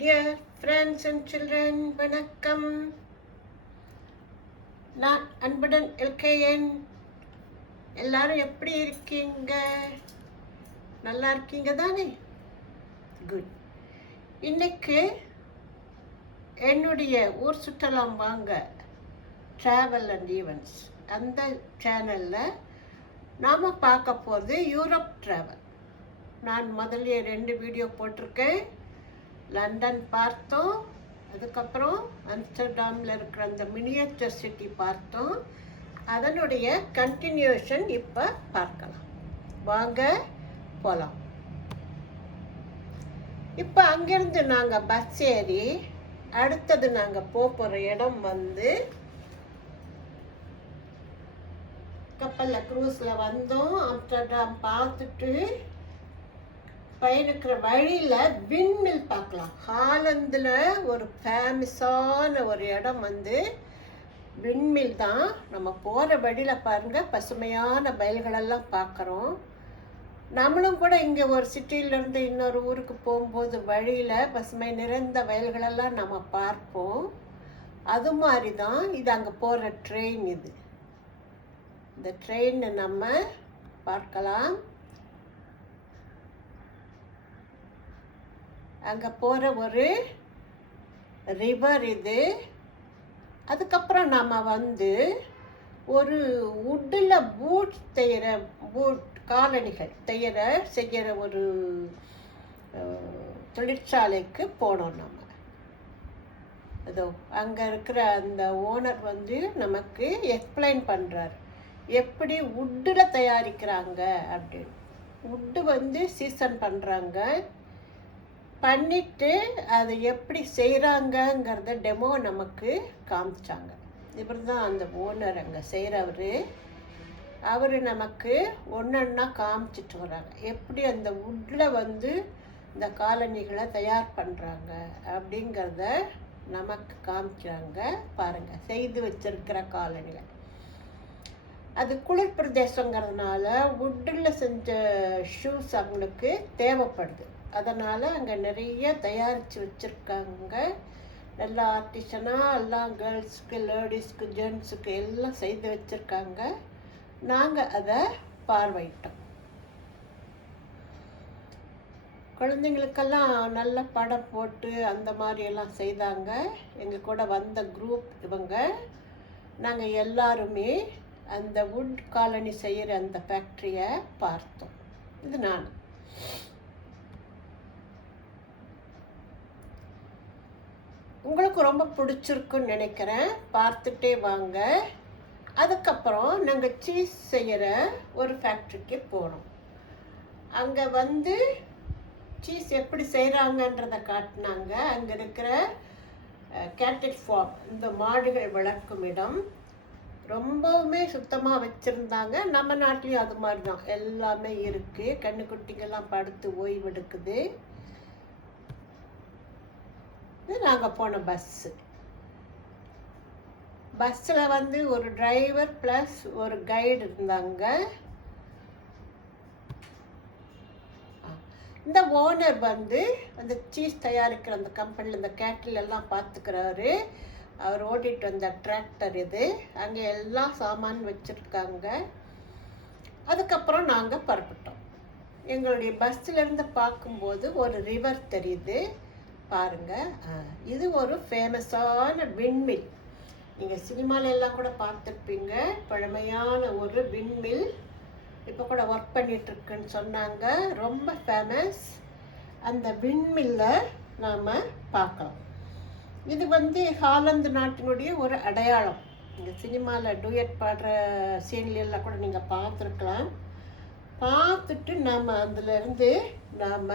Dear friends and children, வணக்கம். நான் Anbudanlkn. எல்லாரும் எப்படி இருக்கீங்க? நல்லா இருக்கீங்க தானே? குட். இன்னைக்கு என்னுடைய ஊர் சுற்றலாம் வாங்க ட்ராவல் அண்ட் ஈவெண்ட்ஸ் அந்த சேனலில் நாம் பார்க்க போகிறது யூரோப் ட்ராவல். நான் முதல்ல 2 வீடியோ போட்டிருக்கேன். லண்டன் பார்த்தோம், அதுக்கப்புறம் ஆம்ஸ்டர்டாமில் இருக்கிற அந்த மினியேச்சர் சிட்டி பார்த்தோம். அதனுடைய கண்டினியூஷன் இப்போ பார்க்கலாம். வாங்க போகலாம். இப்போ அங்கேருந்து நாங்கள் பஸ் ஏறி அடுத்தது நாங்கள் போகிற இடம் வந்து கப்பலில் க்ரூஸில் வந்தோம். ஆம்ஸ்டர்டாம் பார்த்துட்டு பயணிக்கிற வழியில் விண்மில் பார்க்கலாம். ஹாலந்தில் ஒரு ஃபேமஸான ஒரு இடம் வந்து விண்மில் தான். நம்ம போகிற வழியில் பாருங்கள், பசுமையான வயல்களெல்லாம் பார்க்குறோம். நம்மளும் கூட இங்கே ஒரு சிட்டியிலேருந்து இன்னொரு ஊருக்கு போகும்போது வழியில் பசுமை நிறைந்த வயல்களெல்லாம் நம்ம பார்ப்போம். அது மாதிரி தான் இது அங்கே போகிற ட்ரெயின். இது இந்த ட்ரெயினை நம்ம பார்க்கலாம். அங்கே போகிற ஒரு ரிவர் இது. அதுக்கப்புறம் நம்ம வந்து ஒரு வுட்டில் பூட் காலணிகள் செய்கிற ஒரு தொழிற்சாலைக்கு போனோம். நம்ம அதோ அங்கே இருக்கிற அந்த ஓனர் வந்து நமக்கு எக்ஸ்பிளைன் பண்ணுறார் எப்படி வுட்டில் தயாரிக்கிறாங்க அப்படின்னு. வுட்டு வந்து சீசன் பண்ணுறாங்க, பண்ணிவிட்டு அதை எப்படி செய்கிறாங்கங்கிறத டெமோ நமக்கு காமிச்சாங்க. இவர் தான் அந்த ஓனர் அங்கே செய்கிறவர். அவர் நமக்கு ஒன்றா காமிச்சிட்டு வராங்க எப்படி அந்த வுட்டில் வந்து இந்த காலணிகளை தயார் பண்ணுறாங்க அப்படிங்கிறத நமக்கு காமிச்சாங்க. பாருங்கள், செய்து வச்சிருக்கிற காலணிகள். அது குளிர் பிரதேசங்கிறதுனால வுட்டில் செஞ்ச ஷூஸ் அவங்களுக்கு தேவைப்படுது. அதனால் அங்கே நிறைய தயாரித்து வச்சுருக்காங்க. நல்லா ஆர்டிஷனாக எல்லாம் கேர்ள்ஸுக்கு, லேடிஸ்க்கு, ஜென்ஸுக்கு எல்லாம் செய்து வச்சுருக்காங்க. நாங்கள் அதை பார்வையிட்டோம். குழந்தைங்களுக்கெல்லாம் நல்ல படம் போட்டு அந்த மாதிரியெல்லாம் செய்தாங்க. எங்கள் கூட வந்த குரூப் இவங்க. நாங்கள் எல்லாருமே அந்த வுட் காலனி செய்கிற அந்த ஃபேக்ட்ரியை பார்த்தோம். இது நான் உங்களுக்கு ரொம்ப பிடிச்சிருக்குன்னு நினைக்கிறேன். பார்த்துட்டே வாங்க. அதுக்கப்புறம் நாங்கள் சீஸ் செய்கிற ஒரு ஃபேக்ட்ரிக்கு போனோம். அங்கே வந்து சீஸ் எப்படி செய்கிறாங்கன்றதை காட்டினாங்க. அங்கே இருக்கிற கேட்டில் ஃபார்ம், இந்த மாடுகள் வளர்க்கும் இடம் ரொம்பவுமே சுத்தமாக வச்சுருந்தாங்க. நம்ம நாட்டிலையும் அது மாதிரி தான் எல்லாமே இருக்குது. கண்ணுக்குட்டிங்கெல்லாம் படுத்து ஓய்வெடுக்குது. இது நாங்கள் போன பஸ்ஸில் வந்து ஒரு டிரைவர் ப்ளஸ் ஒரு கைடு இருந்தாங்க. இந்த ஓனர் வந்து அந்த சீஸ் தயாரிக்கிற அந்த கம்பெனியில் இந்த கேட்டில் எல்லாம் பார்த்துக்கிறாரு. அவர் ஓட்டிகிட்டு வந்த டிராக்டர் இது. அங்கே எல்லாம் சாமான் வச்சுருக்காங்க. அதுக்கப்புறம் நாங்கள் புறப்பட்டோம். எங்களுடைய பஸ்ஸிலேருந்து பார்க்கும்போது ஒரு ரிவர் தெரியுது பாருங்கள். இது ஒரு ஃபேமஸான விண்மில். நீங்கள் சினிமாவில் எல்லாம் கூட பார்த்துருப்பீங்க. பழமையான ஒரு விண்மில். இப்போ கூட ஒர்க் பண்ணிகிட்ருக்குன்னு சொன்னாங்க. ரொம்ப ஃபேமஸ். அந்த விண்மில்லை நாம் பார்க்கலாம். இது வந்து ஹாலந்து நாட்டினுடைய ஒரு அடையாளம். நீங்கள் சினிமாவில் டூயட் பாடுற சீன்லாம் கூட நீங்கள் பார்த்துருக்கலாம். பார்த்துட்டு நாம் அதிலேருந்து நாம்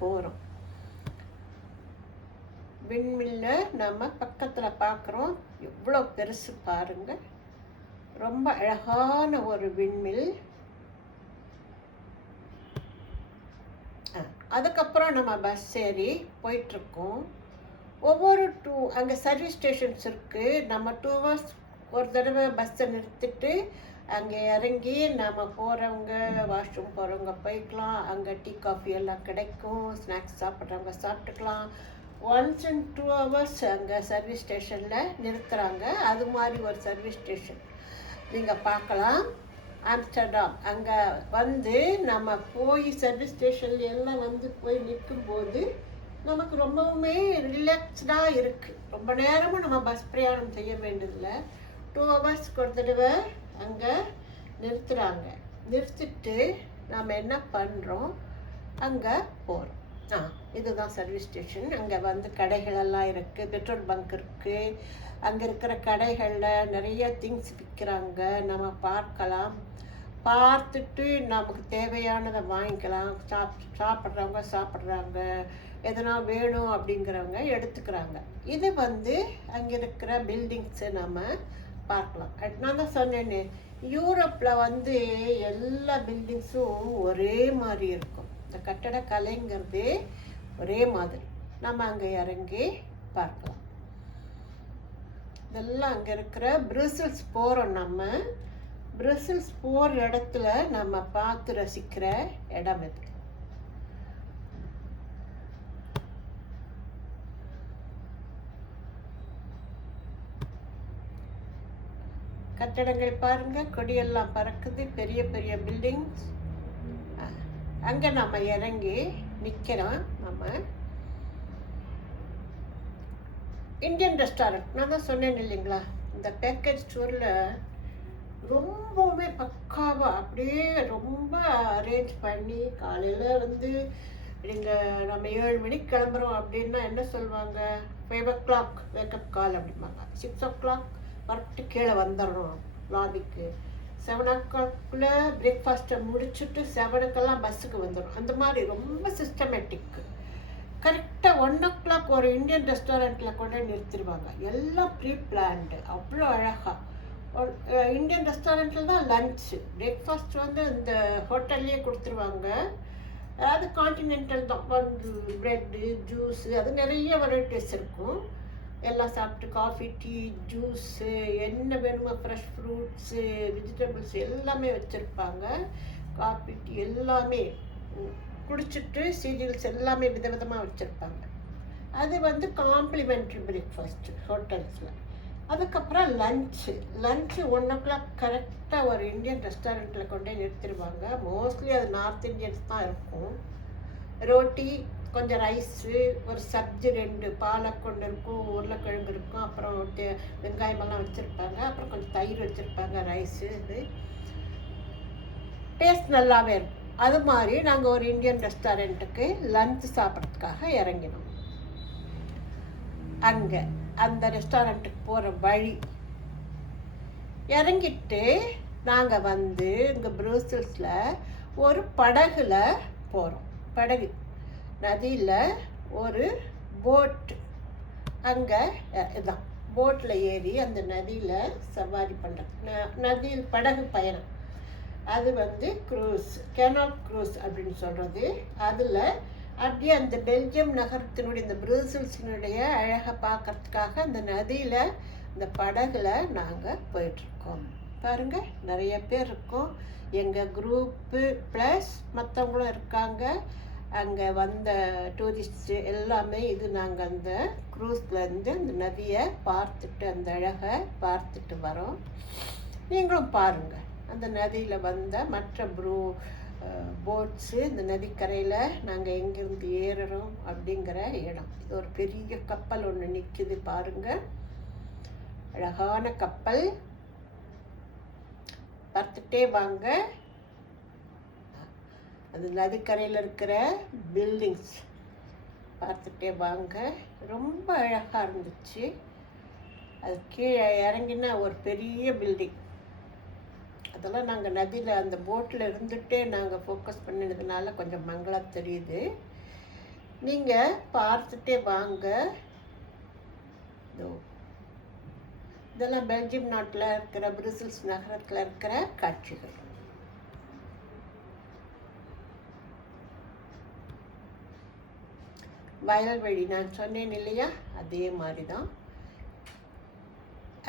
போகிறோம். விண்மில்லை நம்ம பக்கத்தில் பார்க்குறோம். எவ்வளோ பெருசு பாருங்கள். ரொம்ப அழகான ஒரு விண்மில். அதுக்கப்புறம் நம்ம பஸ் ஏறி போயிட்டுருக்கோம். ஒவ்வொரு அங்கே சர்வீஸ் ஸ்டேஷன்ஸ் இருக்குது. நம்ம 2 hours ஒரு தடவை பஸ்ஸை நிறுத்திட்டு அங்கே இறங்கி நம்ம போகிறவங்க வாஷ்ரூம் போகிறவங்க போய்க்கலாம். அங்கே டீ காஃபி எல்லாம் கிடைக்கும். ஸ்நாக்ஸ் சாப்பிட்றவங்க சாப்பிட்டுக்கலாம். ஒன்ஸ் இன் 2 ஹவர்ஸ் அங்கே சர்வீஸ் ஸ்டேஷனில் நிறுத்துகிறாங்க. அது மாதிரி ஒரு சர்வீஸ் ஸ்டேஷன் நீங்கள் பார்க்கலாம். ஆம்ஸ்டர்டாம் அங்கே வந்து நம்ம போய் சர்வீஸ் ஸ்டேஷன்ல எல்லாம் வந்து போய் நிற்கும்போது நமக்கு ரொம்பவுமே ரிலாக்ஸ்டாக இருக்குது. ரொம்ப நேரமும் நம்ம பஸ் பிரயாணம் செய்ய வேண்டியதில்லை. 2 ஹவர்ஸ்க்கு ஒரு தடவை அங்கே நிறுத்துகிறாங்க. நிறுத்திட்டு நாம் என்ன பண்ணுறோம், அங்கே போகிறோம். இதுதான் சர்வீஸ் ஸ்டேஷன். அங்கே வந்து கடைகளெல்லாம் இருக்குது, பெட்ரோல் பங்க் இருக்குது. அங்கே இருக்கிற கடைகளில் நிறைய திங்ஸ் விற்கிறாங்க. நம்ம பார்க்கலாம், பார்த்துட்டு நமக்கு தேவையானதை வாங்கிக்கலாம். சாப்பிட்றாங்க, எதனா வேணும் அப்படிங்கிறவங்க எடுத்துக்கிறாங்க. இது வந்து அங்கே இருக்கிற பில்டிங்ஸை நம்ம பார்க்கலாம். நான் தான் சொன்னேன்னு, யூரோப்பில் வந்து எல்லா பில்டிங்ஸும் ஒரே மாதிரி இருக்கும். இந்த கட்டட கலைங்கிறது ஒரே மாதிரி. நம்ம அங்கே இறங்கி பார்க்கலாம். இதெல்லாம் அங்கே இருக்கிற பிரசல்ஸ் போகிறோம். நம்ம பிரசல்ஸ் போகிற இடத்துல நம்ம பார்த்து ரசிக்கிற இடம் இது. கட்டடங்கள் பாருங்க, கொடியெல்லாம் பறக்குது, பெரிய பெரிய பில்டிங்ஸ். அங்கே நம்ம இறங்கி நிற்கிறோம். நம்ம இந்தியன் ரெஸ்டாரண்ட் நான் தான் சொன்னேன் இல்லைங்களா, இந்த பேக்கேஜ் டூரில் ரொம்பவுமே பக்காவாக அப்படியே ரொம்ப அரேஞ்ச் பண்ணி காலையில் வந்து நீங்கள் நம்ம 7 மணிக்கு கிளம்புறோம் அப்படின்னா என்ன சொல்லுவாங்க, 5 o'clock வேக்கப் கால் அப்படிம்பாங்க. 6 o'clock கரெக்டு கீழே வந்துடணும் லாபிக்கு. 7 o'clock பிரேக்ஃபாஸ்ட்டை முடிச்சுட்டு 7 பஸ்ஸுக்கு வந்துடும். அந்த மாதிரி ரொம்ப சிஸ்டமேட்டிக்கு. கரெக்டாக 1 o'clock ஒரு இந்தியன் ரெஸ்டாரண்ட்டில் கொண்டு நிறுத்திடுவாங்க. எல்லாம் ப்ரீ பிளான்டு, அவ்வளோ அழகாக. இந்தியன் ரெஸ்டாரண்ட்டில் தான் லன்ச்சு. பிரேக்ஃபாஸ்ட் வந்து இந்த ஹோட்டல்லையே கொடுத்துருவாங்க. அது கான்டினென்டல் தான். வந்து ப்ரெட்டு, ஜூஸு, அது நிறைய வெரைட்டிஸ் இருக்கும். எல்லாம் சாப்பிட்டு காஃபி, டீ, ஜூஸு, என்ன வேணுமோ ஃப்ரெஷ் ஃப்ரூட்ஸு, வெஜிடபிள்ஸ் எல்லாமே வச்சுருப்பாங்க. காஃபி, டீ எல்லாமே குடிச்சிட்டு சீரியல்ஸ் எல்லாமே விதவிதமாக வச்சுருப்பாங்க. அது வந்து காம்ப்ளிமெண்ட்ரி பிரேக்ஃபாஸ்ட்டு ஹோட்டல்ஸில். அதுக்கப்புறம் லன்ச்சு 1 o'clock கரெக்டாக ஒரு இந்தியன் ரெஸ்டாரண்ட்டில் கொண்டு நிறுத்திடுவாங்க. மோஸ்ட்லி அது நார்த் இந்தியன்ஸ் தான் இருக்கும். ரோட்டி, கொஞ்சம் ரைஸு, ஒரு சப்ஜி 2 பாலக்கொண்டு இருக்கும், உருளைக்கிழங்கு இருக்கும், அப்புறம் வெங்காயமெல்லாம் வச்சுருப்பாங்க, அப்புறம் கொஞ்சம் தயிர் வச்சுருப்பாங்க, ரைஸு. இது டேஸ்ட் நல்லாவே இருக்கும். அது மாதிரி நாங்கள் ஒரு இந்தியன் ரெஸ்டாரண்ட்டுக்கு லன்ச் சாப்பிட்றதுக்காக இறங்கினோம். அங்கே அந்த ரெஸ்டாரண்ட்டுக்கு போகிற வழி இறங்கிட்டு நாங்கள் வந்து இங்கே ப்ரூசல்ஸில் ஒரு படகுல போகிறோம். படகு நதியில் ஒரு போட்டு, அங்கே இதான் போட்டில் ஏறி அந்த நதியில் சவாரி பண்ணுறது. நதியில் படகு பயணம், அது வந்து க்ரூஸ், கேனால் க்ரூஸ் அப்படின்னு சொல்கிறது. அதில் அப்படியே அந்த பெல்ஜியம் நகரத்தினுடைய இந்த ப்ரூசல்ஸினுடைய அழகை பார்க்கறதுக்காக அந்த நதியில் இந்த படகுல நாங்கள் போயிட்டுருக்கோம். பாருங்கள், நிறைய பேர் இருக்கோம். எங்கள் குரூப்பு ப்ளஸ் மற்றவங்களும் இருக்காங்க. அங்கே வந்த டூரிஸ்ட்டு எல்லாமே இது நாங்கள் அந்த க்ரூஸ்லேருந்து அந்த நதியை பார்த்துட்டு அந்த அழகை பார்த்துட்டு வரோம். நீங்களும் பாருங்கள். அந்த நதியில் வந்த மற்ற போட்ஸு, இந்த நதிக்கரையில் நாங்கள் எங்கேருந்து ஏறுறோம் அப்படிங்கிற இடம். இது ஒரு பெரிய கப்பல் ஒன்று நிற்கிது பாருங்கள், அழகான கப்பல். பார்த்துட்டே வாங்க. அந்த நதிக்கரையில் இருக்கிற பில்டிங்ஸ் பார்த்துட்டே வாங்க. ரொம்ப அழகாக இருந்துச்சு. அது கீழே இறங்கினா ஒரு பெரிய பில்டிங். அதெல்லாம் நாங்கள் நதியில் அந்த போட்டில் இருந்துகிட்டே நாங்கள் ஃபோக்கஸ் பண்ணினதுனால கொஞ்சம் மங்களாக தெரியுது. நீங்கள் பார்த்துட்டே வாங்க. இதெல்லாம் பெல்ஜியம் நாட்டில் இருக்கிற பிரசல்ஸ் நகரத்தில் இருக்கிற காட்சிகள். வயல்வெளி நான் சொன்னேன் இல்லையா, அதே மாதிரி தான்.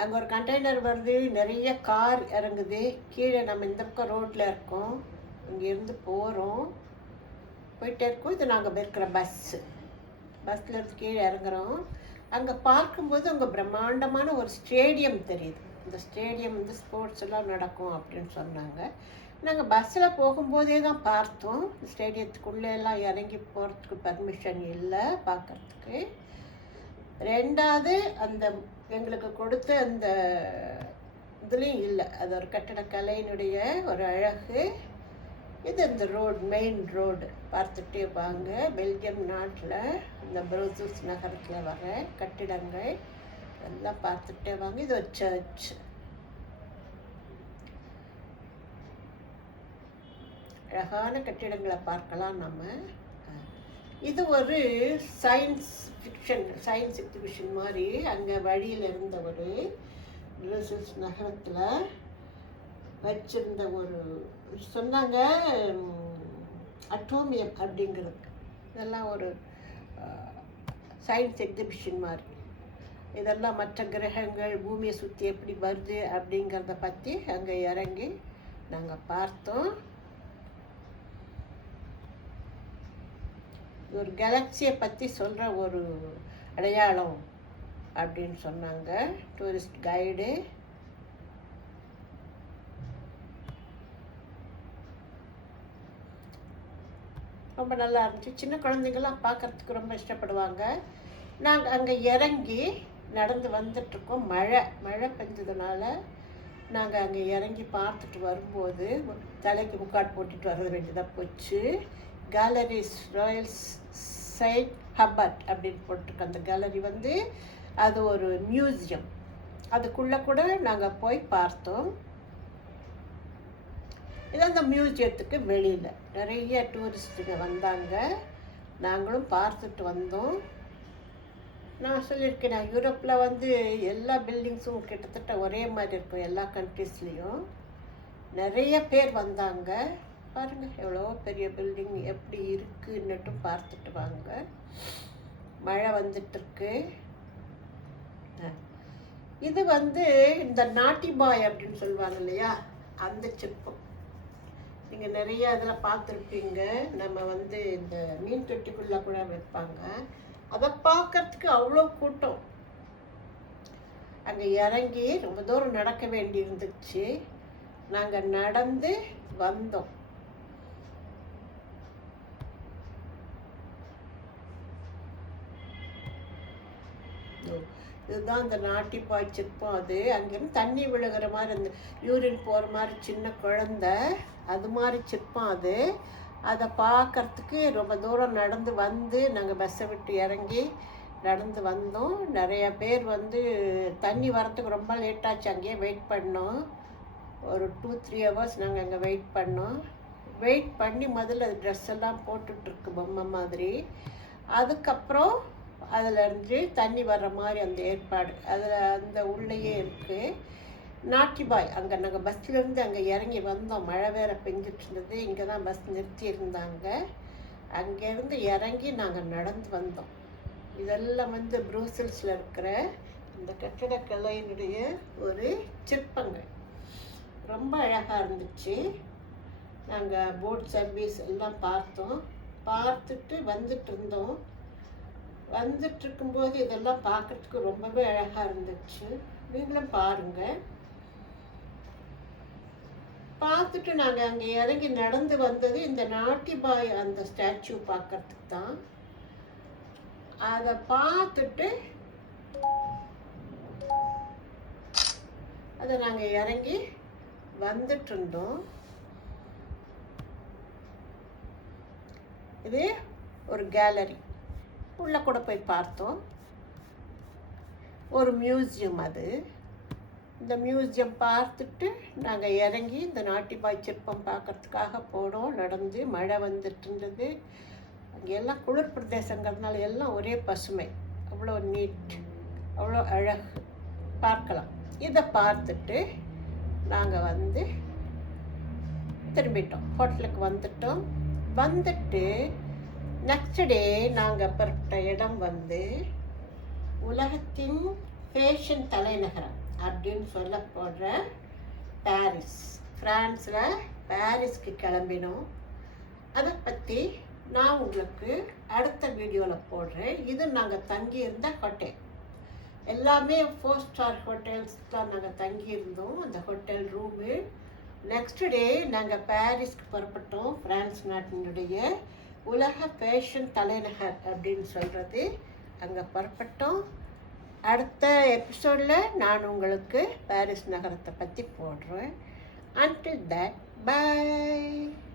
அங்கே ஒரு கண்டெய்னர் வருது, நிறைய கார் இறங்குது. கீழே நம்ம இந்த பக்கம் ரோட்டில் இருக்கோம், இங்கேருந்து போயிட்டே இருக்கோம். இது நாங்கள் இருக்கிற பஸ்ஸு. பஸ்லேருந்து கீழே இறங்குறோம். அங்கே பார்க்கும்போது அங்கே பிரம்மாண்டமான ஒரு ஸ்டேடியம் தெரியுது. இந்த ஸ்டேடியம் வந்து ஸ்போர்ட்ஸ் எல்லாம் நடக்கும் அப்படின்னு சொன்னாங்க. நாங்கள் பஸ்ஸில் போகும்போதே தான் பார்த்தோம். ஸ்டேடியத்துக்குள்ளே எல்லாம் இறங்கி போகிறதுக்கு பர்மிஷன் இல்லை பார்க்குறதுக்கு. ரெண்டாவது அந்த எங்களுக்கு கொடுத்த அந்த இதுலேயும் இல்லை. அது ஒரு கட்டடக்கலையினுடைய ஒரு அழகு. இது இந்த ரோடு, மெயின் ரோடு பார்த்துட்டே வாங்க. பெல்ஜியம் நாட்டில் இந்த ப்ரூசல்ஸ் நகரத்தில் வர கட்டிடங்கள் எல்லாம் பார்த்துட்டே வாங்க. இது ஒரு சர்ச். அழகான கட்டிடங்களை பார்க்கலாம் நம்ம. இது ஒரு சயின்ஸ் எக்ஸிபிஷன் மாதிரி அங்கே வழியில் இருந்த ஒரு ப்ரூசல்ஸ் நகரத்தில் வச்சிருந்த ஒரு சொன்னாங்க அட்டோமியம் அப்படிங்கிறது. இதெல்லாம் ஒரு சயின்ஸ் எக்ஸிபிஷன் மாதிரி. இதெல்லாம் மற்ற கிரகங்கள் பூமியை சுற்றி எப்படி வருது அப்படிங்கிறத பற்றி அங்கே இறங்கி நாங்கள் பார்த்தோம். ஒரு கேலக்சியை பற்றி சொல்கிற ஒரு அடையாளம் அப்படின்னு சொன்னாங்க டூரிஸ்ட் கைடு. ரொம்ப நல்லா இருந்துச்சு. சின்ன குழந்தைங்கள்லாம் பார்க்குறதுக்கு ரொம்ப இஷ்டப்படுவாங்க. நாங்கள் அங்கே இறங்கி நடந்து வந்துட்ருக்கோம். மழை பெஞ்சதுனால நாங்கள் அங்கே இறங்கி பார்த்துட்டு வரும்போது தலைக்கு முக்காடு போட்டுட்டு வர வேண்டியதாக போச்சு. கேலரிஸ் ராயல்ஸ் சைட் ஹப்பர்ட் அப்படின்னு போட்டிருக்கு. அந்த கேலரி வந்து அது ஒரு மியூசியம். அதுக்குள்ளே கூட நாங்கள் போய் பார்த்தோம். இது அந்த மியூசியத்துக்கு வெளியில் நிறைய டூரிஸ்ட்டுங்க வந்தாங்க. நாங்களும் பார்த்துட்டு வந்தோம். நான் சொல்லியிருக்கேன், யூரோப்பில் வந்து எல்லா பில்டிங்ஸும் கிட்டத்தட்ட ஒரே மாதிரி இருக்கும் எல்லா கண்ட்ரீஸ்லேயும். நிறைய பேர் வந்தாங்க. பாருங்கள் எவ்வளோ பெரிய பில்டிங் எப்படி இருக்குன்னுட்டும் பார்த்துட்டு வாங்க. மழை வந்துட்டுருக்கு. இது வந்து இந்த நாட்டி பாய் அப்படின்னு சொல்லுவாங்க இல்லையா, அந்த சிற்பம். நீங்கள் நிறைய இதில் பார்த்துருப்பீங்க. நம்ம வந்து இந்த மீன் தொட்டிக்குள்ளே கூட வைப்பாங்க. அதை பார்க்கறதுக்கு அவ்வளோ கூட்டம். அங்கே இறங்கி ரொம்ப தூரம் நடக்க வேண்டி இருந்துச்சு. நாங்கள் நடந்து வந்தோம். இதுதான் அந்த நாட்டி பாய் சிற்பம். அது அங்கேருந்து தண்ணி விழுகிற மாதிரி, அந்த யூரின் போகிற மாதிரி சின்ன குழந்தை அது மாதிரி சிற்பம் அது. அதை பார்க்கறதுக்கு ரொம்ப தூரம் நடந்து வந்து நாங்கள் பஸ்ஸை விட்டு இறங்கி நடந்து வந்தோம். நிறைய பேர் வந்து தண்ணி வரத்துக்கு ரொம்ப லேட்டாச்சு. அங்கேயே வெயிட் பண்ணோம். ஒரு 2-3 ஹவர்ஸ் நாங்கள் அங்கே வெயிட் பண்ணோம். வெயிட் பண்ணி முதல்ல அது ட்ரெஸ் எல்லாம் போட்டுட்ருக்கு பொம்மை மாதிரி. அதுக்கப்புறம் அதிலேருந்து தண்ணி வர்ற மாதிரி அந்த ஏற்பாடு அதில் அந்த உள்ளேயே இருக்குது. நாட்டி பாய் அங்கே நாங்கள் பஸ்லேருந்து அங்கே இறங்கி வந்தோம். மழை வேறு பெஞ்சிட்டு இருந்தது. இங்கே தான் பஸ் நிறுத்தி இருந்தாங்க. அங்கேருந்து இறங்கி நாங்கள் நடந்து வந்தோம். இதெல்லாம் வந்து ப்ரூசல்ஸில் இருக்கிற இந்த கட்டிடக்கலையினுடைய ஒரு சிற்பங்கள். ரொம்ப அழகாக இருந்துச்சு. நாங்கள் போட் சர்வீஸ் எல்லாம் பார்த்தோம். பார்த்துட்டு வந்துட்டு இருந்தோம். வந்துட்டுருக்கும்போது இதெல்லாம் பார்க்குறதுக்கு ரொம்பவே அழகாக இருந்துச்சு. நீங்களும் பாருங்கள். பார்த்துட்டு நாங்கள் அங்கே இறங்கி நடந்து வந்தது இந்த நாட்டி பாய் அந்த ஸ்டாச்சு பார்க்கறதுக்கு தான். அதை பார்த்துட்டு அதை நாங்கள் இறங்கி வந்துட்டு இருந்தோம். இது ஒரு கேலரி. உள்ளே கூட போய் பார்த்தோம். ஒரு மியூசியம் அது. இந்த மியூசியம் பார்த்துட்டு நாங்கள் இறங்கி இந்த நாட்டி பாய் சிற்பம் பார்க்கறதுக்காக போனோம். நடந்து மழை வந்துட்டு இருந்தது. அங்கே எல்லாம் குளிர் பிரதேசங்கிறதுனால எல்லாம் ஒரே பசுமை. அவ்வளோ நீட், அவ்வளோ அழகு பார்க்கலாம். இதை பார்த்துட்டு நாங்கள் வந்து திரும்பிட்டோம். ஹோட்டலுக்கு வந்துட்டோம். வந்துட்டு நெக்ஸ்ட் டே நாங்கள் புறப்பட்ட இடம் வந்து உலகத்தின் ஃபேஷன் தலைநகரம் அப்படின்னு சொல்லப்படுற பாரிஸ். ஃப்ரான்ஸில் பாரிஸ்க்கு கிளம்பினோம். அதை பற்றி நான் உங்களுக்கு அடுத்த வீடியோவில் போடுறேன். இது நாங்கள் தங்கியிருந்த ஹோட்டல். எல்லாமே 4 ஸ்டார் ஹோட்டல்ஸ் தான் நாங்கள் தங்கியிருந்தோம். அந்த ஹோட்டல் ரூமு. நெக்ஸ்ட் டே நாங்கள் பாரிஸ்க்கு புறப்பட்டோம். பிரான்ஸ் நாட்டினுடைய உலக ஃபேஷன் தலைநகர் அப்படின்னு சொல்கிறது. அங்கே புறப்பட்டோம். அடுத்த எபிசோடில் நான் உங்களுக்கு பாரிஸ் நகரத்தை பற்றி போடுறேன். Until that, bye.